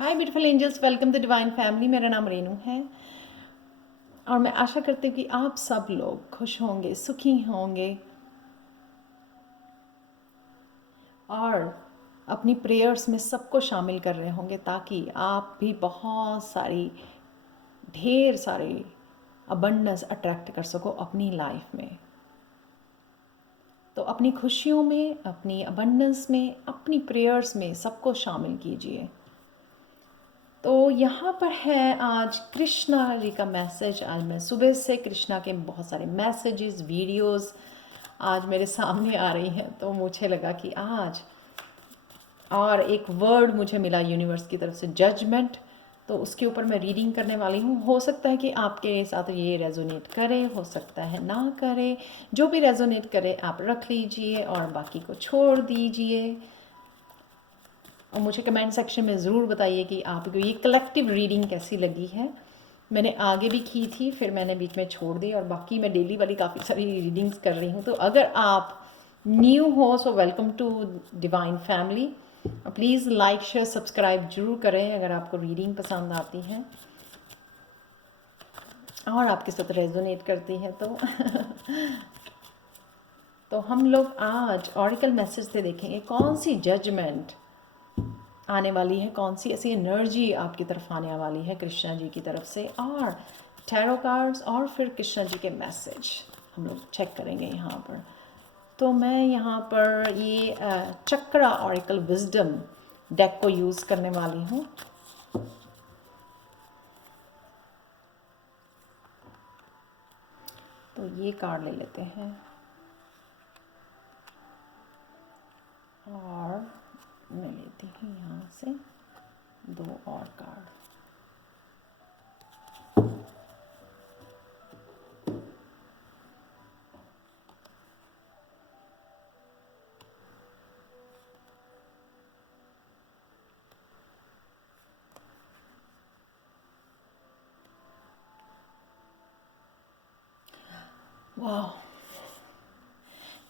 Hi beautiful angels, welcome to divine family. मेरा नाम रेनू है और मैं आशा करती हूँ कि आप सब लोग खुश होंगे, सुखी होंगे और अपनी प्रेयर्स में सबको शामिल कर रहे होंगे ताकि आप भी बहुत सारी ढेर सारी अबंडेंस अट्रैक्ट कर सको अपनी लाइफ में। तो अपनी खुशियों में, अपनी अबंडेंस में, अपनी प्रेयर्स में सबको शामिल कीजिए। तो यहाँ पर है आज कृष्णा जी का मैसेज। आज मैं सुबह से कृष्णा के बहुत सारे मैसेजेस, वीडियोस आज मेरे सामने आ रही हैं, तो मुझे लगा कि आज और एक वर्ड मुझे मिला यूनिवर्स की तरफ से, जजमेंट। तो उसके ऊपर मैं रीडिंग करने वाली हूँ। हो सकता है कि आपके साथ ये रेजोनेट करे, हो सकता है ना करे। जो भी रेजोनेट करे आप रख लीजिए और बाकी को छोड़ दीजिए। और मुझे कमेंट सेक्शन में ज़रूर बताइए कि आपको ये कलेक्टिव रीडिंग कैसी लगी है। मैंने आगे भी की थी, फिर मैंने बीच में छोड़ दी और बाकी मैं डेली वाली काफ़ी सारी रीडिंग्स कर रही हूँ। तो अगर आप न्यू हो so welcome to divine family. Please like, share, subscribe जरूर करें अगर आपको रीडिंग पसंद आती है और आपके साथ रेजोनेट करती है तो तो हम लोग आज ऑरिकल मैसेज से देखेंगे कौन सी जजमेंट आने वाली है, कौन सी ऐसी एनर्जी आपकी तरफ आने वाली है कृष्णा जी की तरफ से, और टैरो कार्ड्स और फिर कृष्णा जी के मैसेज हम लोग चेक करेंगे यहाँ पर। तो मैं यहाँ पर ये चक्रा ऑरिकल विजडम डेक को यूज़ करने वाली हूँ। तो ये कार्ड ले लेते हैं और मैं लेती हूँ यहाँ से 2 और कार्ड। वाह,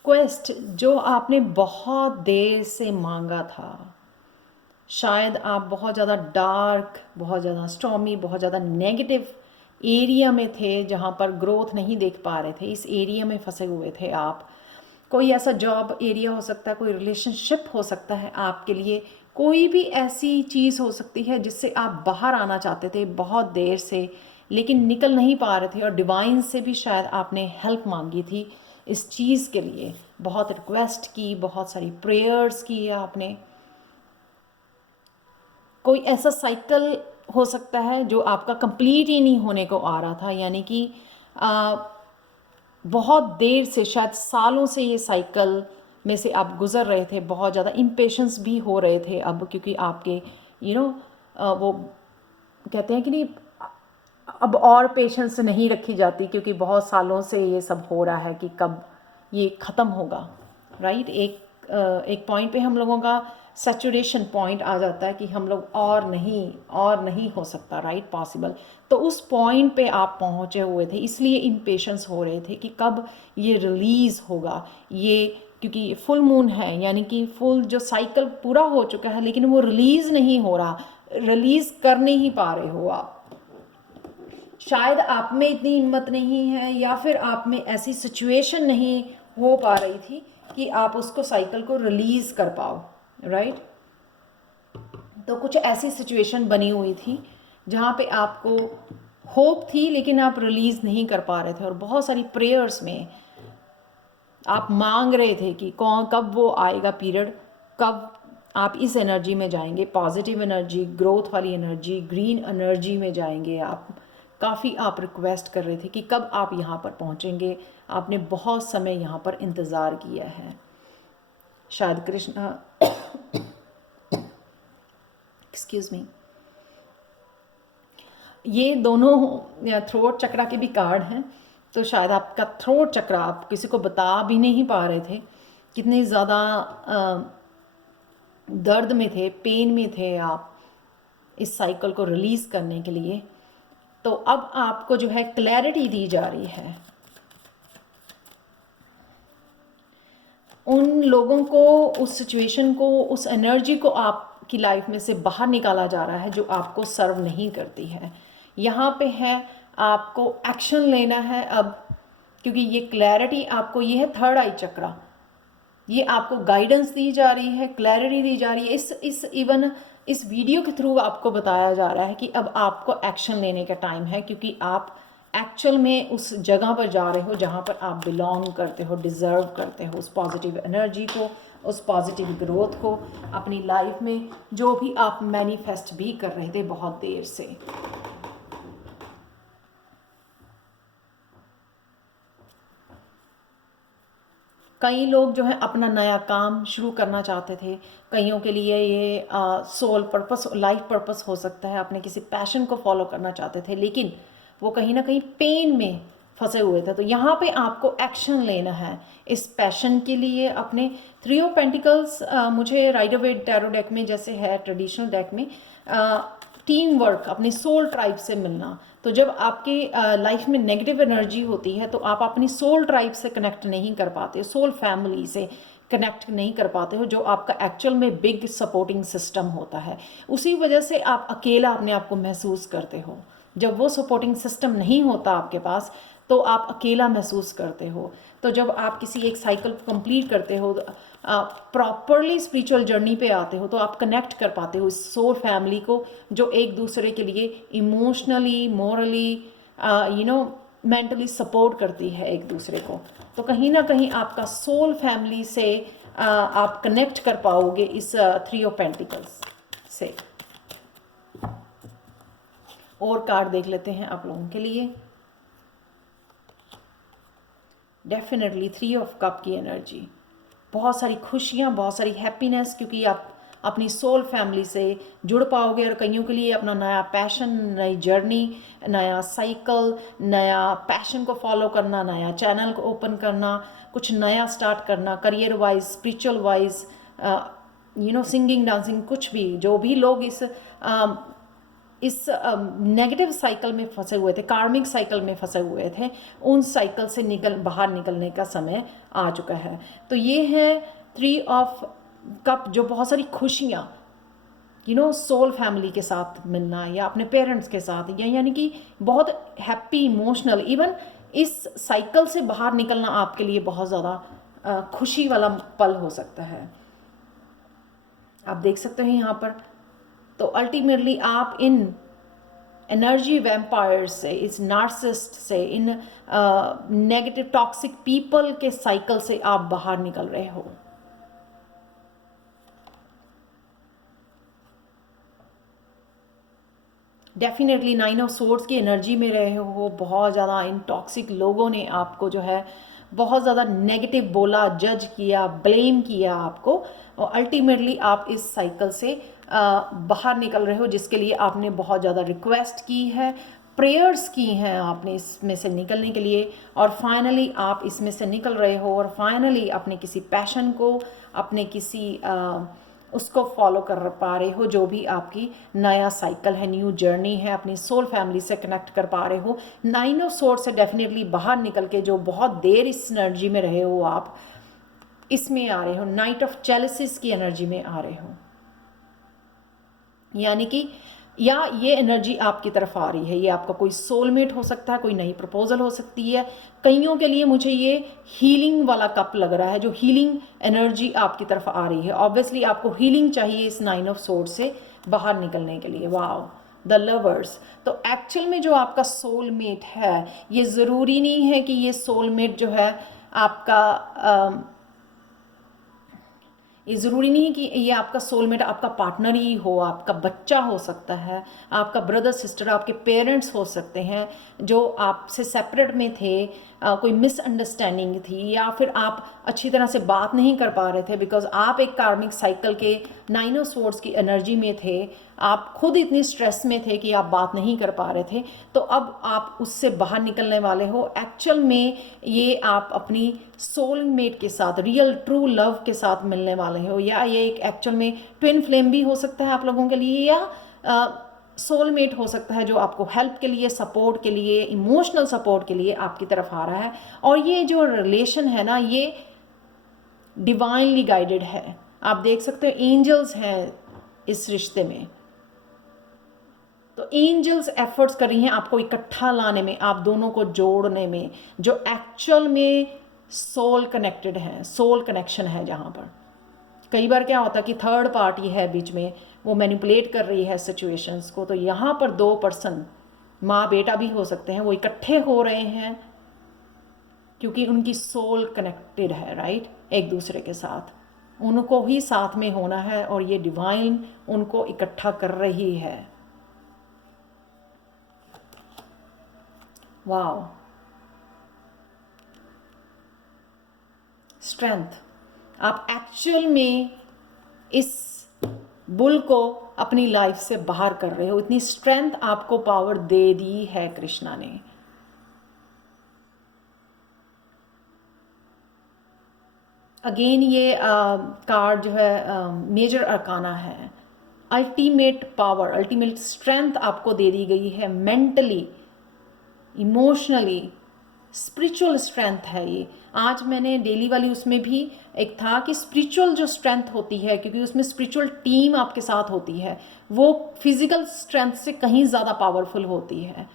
क्वेस्ट जो आपने बहुत देर से मांगा था। शायद आप बहुत ज़्यादा डार्क, बहुत ज़्यादा स्टॉर्मी, बहुत ज़्यादा नेगेटिव एरिया में थे जहाँ पर ग्रोथ नहीं देख पा रहे थे। इस एरिया में फंसे हुए थे आप। कोई ऐसा जॉब एरिया हो सकता है, कोई रिलेशनशिप हो सकता है आपके लिए, कोई भी ऐसी चीज़ हो सकती है जिससे आप बाहर आना चाहते थे बहुत देर से लेकिन निकल नहीं पा रहे थे। और डिवाइन से भी शायद आपने हेल्प मांगी थी इस चीज़ के लिए, बहुत रिक्वेस्ट की, बहुत सारी प्रेयर्स की आपने। कोई ऐसा साइकिल हो सकता है जो आपका कंप्लीट ही नहीं होने को आ रहा था, यानी कि बहुत देर से, शायद सालों से ये साइकिल में से आप गुज़र रहे थे। बहुत ज़्यादा इम्पेशेंस भी हो रहे थे अब, क्योंकि आपके वो कहते हैं कि नहीं, अब और पेशेंस नहीं रखी जाती क्योंकि बहुत सालों से ये सब हो रहा है कि कब ये ख़त्म होगा। राइट, एक पॉइंट पे हम लोगों का सैचुरेशन पॉइंट आ जाता है कि हम लोग और नहीं हो सकता, राइट, पॉसिबल। तो उस पॉइंट पे आप पहुंचे हुए थे, इसलिए इम्पेशेंस हो रहे थे कि कब ये रिलीज़ होगा ये, क्योंकि फुल मून है, यानी कि फुल जो साइकिल पूरा हो चुका है लेकिन वो रिलीज़ नहीं हो रहा, रिलीज़ कर नहीं पा रहे हो आप। शायद आप में इतनी हिम्मत नहीं है या फिर आप में ऐसी सिचुएशन नहीं हो पा रही थी कि आप उसको साइकिल को रिलीज़ कर पाओ, राइट। तो कुछ ऐसी सिचुएशन बनी हुई थी जहाँ पे आपको होप थी लेकिन आप रिलीज़ नहीं कर पा रहे थे, और बहुत सारी प्रेयर्स में आप मांग रहे थे कि कब वो आएगा पीरियड, कब आप इस एनर्जी में जाएंगे, पॉजिटिव एनर्जी, ग्रोथ वाली एनर्जी, ग्रीन एनर्जी में जाएंगे आप। काफ़ी आप रिक्वेस्ट कर रहे थे कि कब आप यहाँ पर पहुँचेंगे। आपने बहुत समय यहाँ पर इंतज़ार किया है। शायद कृष्णा एक्सक्यूज़ मी, ये दोनों थ्रोट चक्रा के भी कार्ड हैं। तो शायद आपका थ्रोट चक्रा, आप किसी को बता भी नहीं पा रहे थे कितने ज़्यादा दर्द में थे, पेन में थे आप इस साइकिल को रिलीज़ करने के लिए। तो अब आपको जो है क्लैरिटी दी जा रही है। उन लोगों को, उस सिचुएशन को, उस एनर्जी को आप की लाइफ में से बाहर निकाला जा रहा है जो आपको सर्व नहीं करती है। यहाँ पे है आपको एक्शन लेना है अब, क्योंकि ये क्लैरिटी आपको, ये है थर्ड आई चक्रा, ये आपको गाइडेंस दी जा रही है, क्लैरिटी दी जा रही है। इस इवन इस वीडियो के थ्रू आपको बताया जा रहा है कि अब आपको एक्शन लेने का टाइम है, क्योंकि आप एक्चुअल में उस जगह पर जा रहे हो जहाँ पर आप बिलोंग करते हो, डिज़र्व करते हो उस पॉजिटिव एनर्जी को, उस पॉजिटिव ग्रोथ को अपनी लाइफ में, जो भी आप मैनिफेस्ट भी कर रहे थे बहुत देर से। कई लोग जो है अपना नया काम शुरू करना चाहते थे, कईयों के लिए ये सोल पर्पस, लाइफ पर्पस हो सकता है, अपने किसी पैशन को फॉलो करना चाहते थे, लेकिन वो कहीं ना कहीं पेन में फंसे हुए थे। तो यहाँ पे आपको एक्शन लेना है इस पैशन के लिए। अपने थ्री ऑफ पेंटिकल्स मुझे राइडर वेट टैरो डेक में जैसे है ट्रेडिशनल डेक में, टीम वर्क, अपनी सोल ट्राइब से मिलना। तो जब आपके लाइफ में नेगेटिव एनर्जी होती है तो आप अपनी सोल ट्राइब से कनेक्ट नहीं कर पाते, सोल फैमिली से कनेक्ट नहीं कर पाते हो, जो आपका एक्चुअल में बिग सपोर्टिंग सिस्टम होता है। उसी वजह से आप अकेला अपने आप को महसूस करते हो। जब वो सपोर्टिंग सिस्टम नहीं होता आपके पास तो आप अकेला महसूस करते हो। तो जब आप किसी एक साइकिल को कंप्लीट करते हो, प्रॉपरली स्पिरिचुअल जर्नी पे आते हो, तो आप कनेक्ट कर पाते हो इस सोल फैमिली को, जो एक दूसरे के लिए इमोशनली, मोरली, मेंटली सपोर्ट करती है एक दूसरे को। तो कहीं ना कहीं आपका सोल फैमिली से आप कनेक्ट कर पाओगे इस थ्री ऑफ पेंटिकल्स से। और कार्ड देख लेते हैं आप लोगों के लिए। डेफिनेटली थ्री ऑफ कप की एनर्जी, बहुत सारी खुशियाँ, बहुत सारी हैप्पीनेस, क्योंकि आप अपनी सोल फैमिली से जुड़ पाओगे। और कईयों के लिए अपना नया पैशन, नई जर्नी, नया साइकिल, नया पैशन को फॉलो करना, नया चैनल को ओपन करना, कुछ नया स्टार्ट करना, career wise, spiritual wise, singing, dancing, कुछ भी। जो भी लोग इस नेगेटिव साइकिल में फंसे हुए थे, कार्मिक साइकिल में फंसे हुए थे, उन साइकिल से बाहर निकलने का समय आ चुका है। तो ये है थ्री ऑफ कप, जो बहुत सारी खुशियाँ, सोल फैमिली के साथ मिलना या अपने पेरेंट्स के साथ, या यानी कि बहुत हैप्पी, इमोशनल, इवन इस साइकिल से बाहर निकलना आपके लिए बहुत ज़्यादा खुशी वाला पल हो सकता है। आप देख सकते हैं यहाँ पर। तो अल्टीमेटली आप इन एनर्जी वैम्पायर्स से, इस नार्सिस्ट से, इन नेगेटिव टॉक्सिक पीपल के साइकिल से आप बाहर निकल रहे हो। डेफिनेटली नाइन ऑफ सोर्ड्स की एनर्जी में रहे हो। बहुत ज़्यादा इन टॉक्सिक लोगों ने आपको जो है बहुत ज़्यादा नेगेटिव बोला, जज किया, ब्लेम किया आपको, और अल्टीमेटली आप इस साइकिल से बाहर निकल रहे हो, जिसके लिए आपने बहुत ज़्यादा रिक्वेस्ट की है, प्रेयर्स की हैं आपने इसमें से निकलने के लिए, और फाइनली आप इसमें से निकल रहे हो। और फाइनली अपने किसी पैशन को, अपने किसी उसको फॉलो कर पा रहे हो, जो भी आपकी नया साइकिल है, न्यू जर्नी है, अपनी सोल फैमिली से कनेक्ट कर पा रहे हो। नाइन ऑफ सोर्ड से डेफिनेटली बाहर निकल के, जो बहुत देर इस एनर्जी में रहे हो आप, इसमें आ रहे हो, नाइट ऑफ जेलसिस की एनर्जी में आ रहे हो। यानी कि या ये एनर्जी आपकी तरफ आ रही है, ये आपका कोई सोलमेट हो सकता है, कोई नई प्रपोजल हो सकती है। कईयों के लिए मुझे ये हीलिंग वाला कप लग रहा है, जो हीलिंग एनर्जी आपकी तरफ आ रही है। ऑब्वियसली आपको हीलिंग चाहिए इस नाइन ऑफ सोर्ड से बाहर निकलने के लिए। Wow, the lovers. तो एक्चुअल में जो आपका सोलमेट है, ये ज़रूरी नहीं है कि ये सोलमेट जो है आपका ये ज़रूरी नहीं है कि ये आपका सोलमेट आपका पार्टनर ही हो, आपका बच्चा हो सकता है, आपका ब्रदर सिस्टर, आपके पेरेंट्स हो सकते हैं जो आपसे सेपरेट में थे, कोई मिसअंडरस्टैंडिंग थी, या फिर आप अच्छी तरह से बात नहीं कर पा रहे थे बिकॉज आप एक कार्मिक साइकिल के नाइन ऑफ सोर्ड्स की एनर्जी में थे, आप खुद इतनी स्ट्रेस में थे कि आप बात नहीं कर पा रहे थे। तो अब आप उससे बाहर निकलने वाले हो। एक्चुअल में ये आप अपनी सोलमेट के साथ, रियल ट्रू लव के साथ मिलने वाले हो, या ये एक एक्चुअल में ट्विन फ्लेम भी हो सकता है आप लोगों के लिए, या सोलमेट हो सकता है जो आपको हेल्प के लिए, सपोर्ट के लिए, इमोशनल सपोर्ट के लिए आपकी तरफ आ रहा है। और ये जो रिलेशन है ना, ये डिवाइनली गाइडेड है। आप देख सकते हो एंजल्स हैं इस रिश्ते में। तो एंजल्स एफर्ट्स कर रही हैं आपको इकट्ठा लाने में, आप दोनों को जोड़ने में, जो एक्चुअल में सोल कनेक्टेड है, सोल कनेक्शन है। जहाँ पर कई बार क्या होता है कि थर्ड पार्टी है बीच में, वो मैनिपुलेट कर रही है सिचुएशंस को। तो यहाँ पर दो पर्सन, माँ बेटा भी हो सकते हैं, वो इकट्ठे हो रहे हैं क्योंकि उनकी सोल कनेक्टेड है, राइट, एक दूसरे के साथ। उनको ही साथ में होना है और ये डिवाइन उनको इकट्ठा कर रही है। Wow, strength. आप एक्चुअल में इस बुल को अपनी लाइफ से बाहर कर रहे हो, इतनी स्ट्रेंथ आपको पावर दे दी है कृष्णा ने। अगेन ये कार्ड जो है मेजर अरकाना है। अल्टीमेट पावर, अल्टीमेट स्ट्रेंथ आपको दे दी गई है, मेंटली, इमोशनली, स्पिरिचुअल स्ट्रेंथ है ये। आज मैंने डेली वाली उसमें भी एक था कि स्पिरिचुअल जो स्ट्रेंथ होती है, क्योंकि उसमें स्पिरिचुअल टीम आपके साथ होती है, वो फिजिकल स्ट्रेंथ से कहीं ज़्यादा पावरफुल होती है,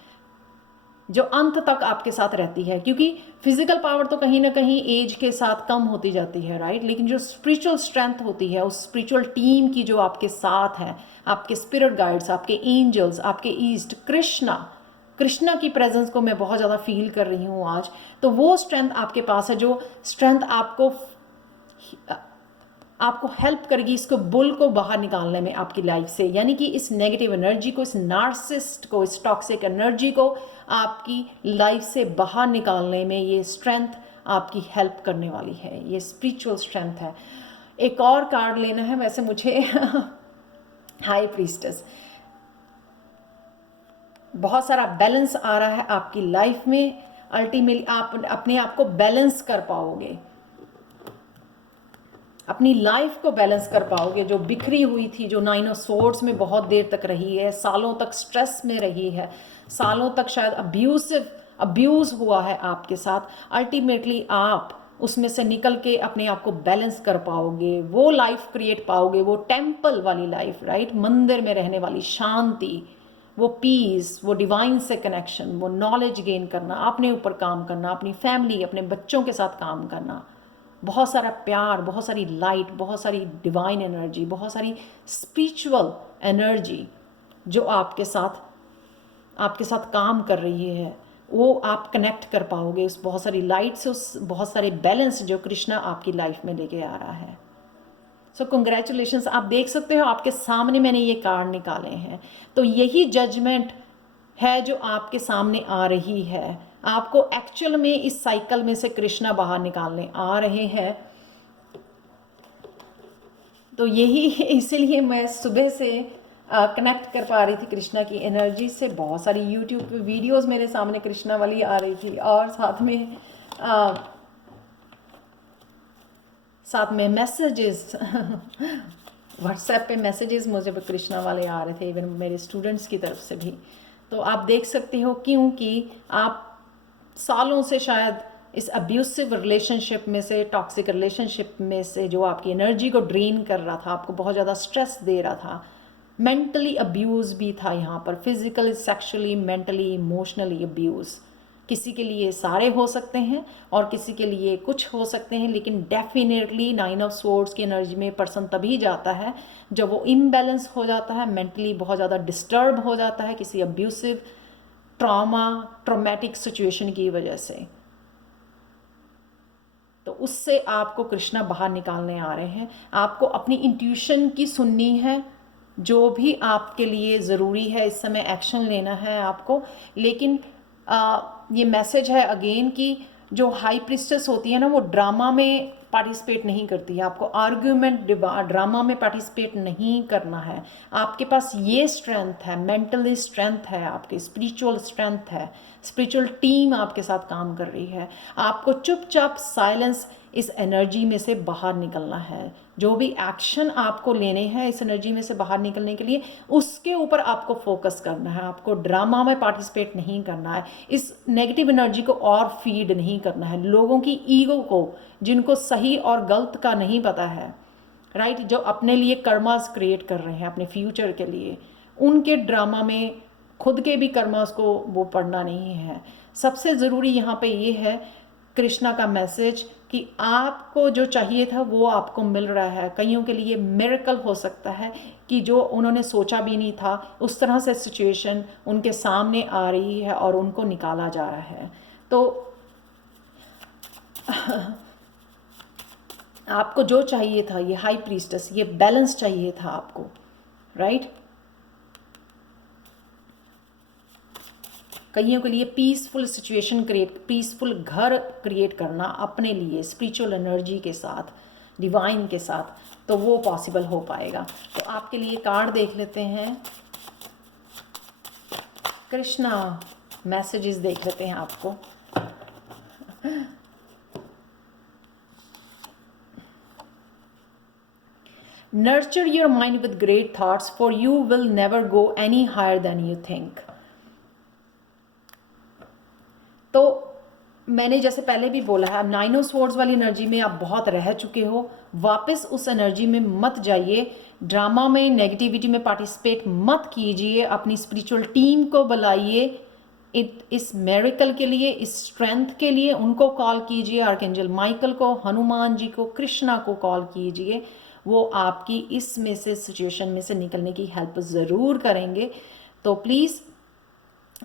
जो अंत तक आपके साथ रहती है। क्योंकि फिजिकल पावर तो कहीं ना कहीं एज के साथ कम होती जाती है, राइट, लेकिन जो स्पिरिचुअल स्ट्रेंथ होती है, उस स्पिरिचुअल टीम की जो आपके साथ है, आपके स्पिरिट गाइड्स, आपके एंजल्स, आपके ईस्ट, कृष्णा की प्रेजेंस को मैं बहुत ज़्यादा फील कर रही हूँ आज। तो वो स्ट्रेंथ आपके पास है, जो स्ट्रेंथ आपको हेल्प करेगी इसको, बुल को बाहर निकालने में आपकी लाइफ से। यानी कि इस नेगेटिव एनर्जी को, इस नार्सिस्ट को, इस टॉक्सिक एनर्जी को आपकी लाइफ से बाहर निकालने में ये स्ट्रेंथ आपकी हेल्प करने वाली है। ये स्पिरिचुअल स्ट्रेंथ है। एक और कार्ड लेना है वैसे मुझे हाई प्रीस्टेस। बहुत सारा बैलेंस आ रहा है आपकी लाइफ में। अल्टीमेटली आप अपने आप को बैलेंस कर पाओगे, अपनी लाइफ को बैलेंस कर पाओगे। जो बिखरी हुई थी, जो 9 ऑफ सोर्ड्स में बहुत देर तक रही है, सालों तक स्ट्रेस में रही है, सालों तक शायद अब्यूज़ हुआ है आपके साथ, अल्टीमेटली आप उसमें से निकल के अपने आप को बैलेंस कर पाओगे। वो लाइफ क्रिएट पाओगे, वो टेम्पल वाली लाइफ, राइट, मंदिर में रहने वाली शांति, वो पीस, वो डिवाइन से कनेक्शन, वो नॉलेज गेन करना, अपने ऊपर काम करना, अपनी फैमिली, अपने बच्चों के साथ काम करना, बहुत सारा प्यार, बहुत सारी लाइट, बहुत सारी डिवाइन एनर्जी, बहुत सारी स्पिरिचुअल एनर्जी जो आपके साथ काम कर रही है, वो आप कनेक्ट कर पाओगे उस बहुत सारी लाइट से, उस बहुत सारे बैलेंस जो कृष्णा आपकी लाइफ में लेके आ रहा है। सो कंग्रेचुलेशंस। आप देख सकते हो आपके सामने मैंने ये कार्ड निकाले हैं। तो यही जजमेंट है जो आपके सामने आ रही है। आपको एक्चुअल में इस साइकिल में से कृष्णा बाहर निकालने आ रहे हैं। तो यही इसीलिए मैं सुबह से कनेक्ट कर पा रही थी कृष्णा की एनर्जी से। बहुत सारी यूट्यूब पे वीडियोस मेरे सामने कृष्णा वाली आ रही थी, और साथ में मैसेजेस व्हाट्सएप पे मैसेजेस मुझे कृष्णा वाले आ रहे थे, इवन मेरे स्टूडेंट्स की तरफ से भी। तो आप देख सकते हो, क्योंकि आप सालों से शायद इस अब्यूसिव रिलेशनशिप में से, टॉक्सिक रिलेशनशिप में से, जो आपकी एनर्जी को ड्रेन कर रहा था, आपको बहुत ज़्यादा स्ट्रेस दे रहा था, मेंटली अब्यूज़ भी था यहाँ पर, physically, sexually, mentally, emotionally abuse. किसी के लिए सारे हो सकते हैं और किसी के लिए कुछ हो सकते हैं, लेकिन डेफिनेटली 9 ऑफ सोर्ड्स की एनर्जी में पर्सन तभी जाता है जब वो इम्बैलेंस हो जाता है, मेंटली बहुत ज़्यादा डिस्टर्ब हो जाता है किसी अब्यूसिव ट्रॉमेटिक सिचुएशन की वजह से। तो उससे आपको कृष्णा बाहर निकालने आ रहे हैं। आपको अपनी इंट्यूशन की सुननी है, जो भी आपके लिए ज़रूरी है इस समय एक्शन लेना है आपको। लेकिन ये मैसेज है अगेन कि जो हाई प्रिस्टेस होती है ना, वो ड्रामा में पार्टिसिपेट नहीं करती है। आपको आर्ग्यूमेंट ड्रामा में पार्टिसिपेट नहीं करना है। आपके पास ये स्ट्रेंथ है, मेंटली स्ट्रेंथ है, आपकी स्पिरिचुअल स्ट्रेंथ है, स्पिरिचुअल टीम आपके साथ काम कर रही है। आपको चुपचाप साइलेंस इस एनर्जी में से बाहर निकलना है। जो भी एक्शन आपको लेने हैं इस एनर्जी में से बाहर निकलने के लिए, उसके ऊपर आपको फोकस करना है। आपको ड्रामा में पार्टिसिपेट नहीं करना है, इस नेगेटिव एनर्जी को और फीड नहीं करना है, लोगों की ईगो को, जिनको सही और गलत का नहीं पता है, राइट, जो अपने लिए कर्मास क्रिएट कर रहे हैं अपने फ्यूचर के लिए, उनके ड्रामा में खुद के भी कर्मास को वो पढ़ना नहीं है। सबसे ज़रूरी यहाँ पे ये है कृष्णा का मैसेज कि आपको जो चाहिए था वो आपको मिल रहा है। कईयों के लिए मिरेकल हो सकता है कि जो उन्होंने सोचा भी नहीं था उस तरह से सिचुएशन उनके सामने आ रही है और उनको निकाला जा रहा है। तो आपको जो चाहिए था, ये हाई प्रीस्टेस, ये बैलेंस चाहिए था आपको, राइट। कईयों के लिए पीसफुल सिचुएशन क्रिएट, पीसफुल घर क्रिएट करना अपने लिए स्पिरिचुअल एनर्जी के साथ, डिवाइन के साथ, तो वो पॉसिबल हो पाएगा। तो आपके लिए कार्ड देख लेते हैं, कृष्णा मैसेजेस देख लेते हैं आपको। Nurture your mind with great thoughts, for you will never go any higher than you think. तो मैंने जैसे पहले भी बोला है, 9 ऑफ स्वॉर्ड्स वाली एनर्जी में आप बहुत रह चुके हो, वापस उस एनर्जी में मत जाइए। ड्रामा में, नेगेटिविटी में पार्टिसिपेट मत कीजिए। अपनी स्पिरिचुअल टीम को बुलाइए, इस मेरिकल के लिए, इस स्ट्रेंथ के लिए उनको कॉल कीजिए। आर्कएंजल माइकल को, हनुमान जी को, कृष्णा को कॉल कीजिए। वो आपकी इसमें से, सिचुएशन में से निकलने की हेल्प ज़रूर करेंगे। तो प्लीज़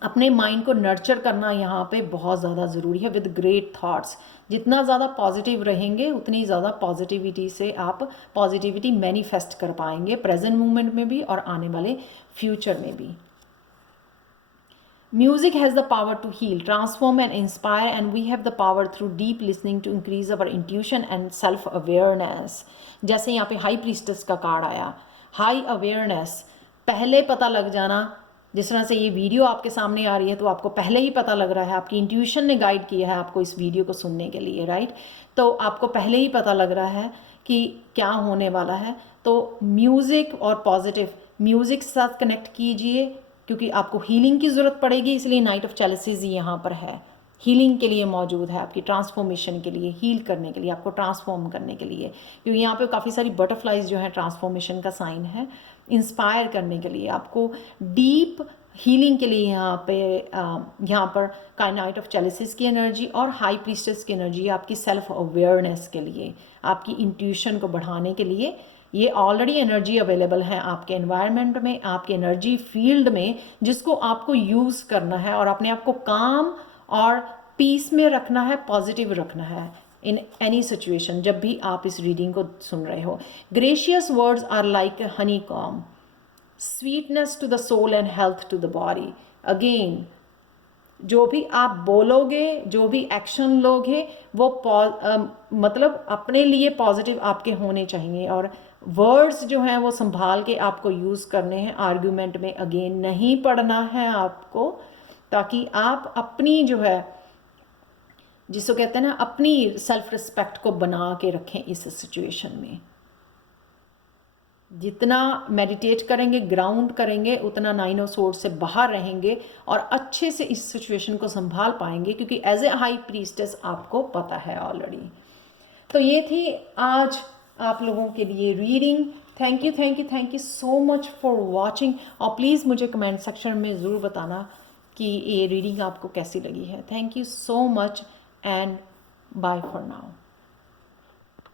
अपने माइंड को नर्चर करना यहाँ पे बहुत ज़्यादा ज़रूरी है विद ग्रेट थॉट्स। जितना ज़्यादा पॉजिटिव रहेंगे उतनी ज़्यादा पॉजिटिविटी से आप पॉजिटिविटी मैनिफेस्ट कर पाएंगे, प्रेजेंट मोमेंट में भी और आने वाले फ्यूचर में भी। Music has the power to heal, transform and inspire, and we have the power through deep listening to increase our intuition and self-awareness. जैसे यहाँ पे हाई प्रीस्टेस का कार्ड आया, हाई अवेयरनेस, पहले पता लग जाना। जिस तरह से ये वीडियो आपके सामने आ रही है तो आपको पहले ही पता लग रहा है, आपकी इंट्यूशन ने गाइड किया है आपको इस वीडियो को सुनने के लिए, राइट। तो आपको पहले ही पता लग रहा है कि क्या होने वाला है। तो म्यूज़िक और पॉजिटिव म्यूज़िक के साथ कनेक्ट कीजिए, क्योंकि आपको हीलिंग की ज़रूरत पड़ेगी। इसलिए नाइट ऑफ चैलिसेस यहाँ पर है, हीलिंग के लिए मौजूद है, आपकी ट्रांसफॉर्मेशन के लिए, हील करने के लिए, आपको ट्रांसफॉर्म करने के लिए। क्योंकि यहाँ पे काफ़ी सारी बटरफ्लाइज जो है ट्रांसफॉर्मेशन का साइन है, इंस्पायर करने के लिए, आपको डीप हीलिंग के लिए यहाँ पर का नाइट ऑफ चैलिसेस की एनर्जी और हाई प्रीस्टेस की एनर्जी आपकी सेल्फ अवेयरनेस के लिए, आपकी इंट्यूशन को बढ़ाने के लिए। ये ऑलरेडी एनर्जी अवेलेबल है आपके एनवायरनमेंट में, आपके एनर्जी फील्ड में, जिसको आपको यूज़ करना है और अपने आप को काम और पीस में रखना है, पॉजिटिव रखना है इन एनी सिचुएशन। जब भी आप इस रीडिंग को सुन रहे हो, gracious words are like honeycomb, sweetness to the soul and health to the body. Again, जो भी आप बोलोगे, जो भी एक्शन लोगे, वो मतलब अपने लिए पॉजिटिव आपके होने चाहिए। और वर्ड्स जो हैं वो संभाल के आपको यूज़ करने हैं, आर्ग्यूमेंट में अगेन नहीं पढ़ना है आपको, ताकि आप अपनी जो है, जिसको कहते हैं ना, अपनी सेल्फ रिस्पेक्ट को बना के रखें इस सिचुएशन में। जितना मेडिटेट करेंगे, ग्राउंड करेंगे, उतना 9 ऑफ स्वॉर्ड्स से बाहर रहेंगे और अच्छे से इस सिचुएशन को संभाल पाएंगे, क्योंकि एज ए हाई प्रीस्टेस आपको पता है ऑलरेडी। तो ये थी आज आप लोगों के लिए reading. Thank you so much for watching. और प्लीज़ मुझे कमेंट सेक्शन में ज़रूर बताना कि ये रीडिंग आपको कैसी लगी है। Thank you so much and bye for now.